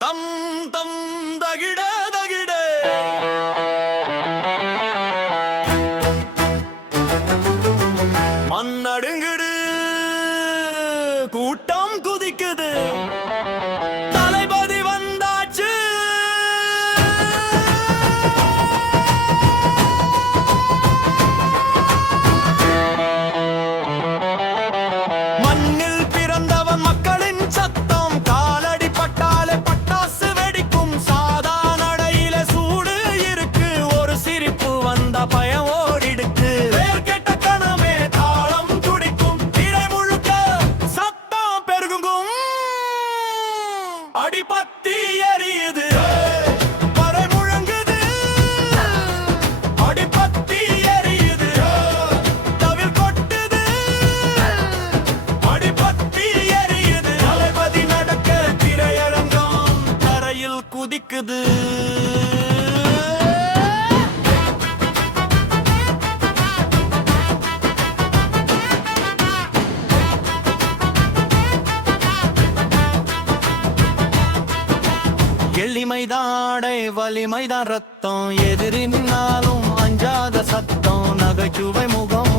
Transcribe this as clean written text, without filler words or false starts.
தம் தம் தகிட தகிட மண்ணடுங்குடு கூட்டம் குதிக்குது தளபதி வந்தாச்சு மண்ணில் பிறந்தவன் மக்களின் சத்தம் காலடி பட்டாலே பட்டாசு வெடிக்கும் சாதா நடையில சூடு இருக்கு ஒரு சிரிப்பு வந்த பயம் ஓடிடுக்கு கெட்ட கணமே தாளம் துடிக்கும் திரை முழுக்க சத்தம் பெருகும் அடிபத்தி எரியுது பறை முழங்குது அடிபத்தி எரியுது தவில் கொட்டுது அடிபத்தி எரியுது தளபதி நடக்க திரையரங்கம் தரையில் குதிக்குது எளிமைதாடை வலிமைதான் ரத்தம் எதிரி நின்னாலும் அஞ்சாத சத்தம் நகைச்சுவை முகம்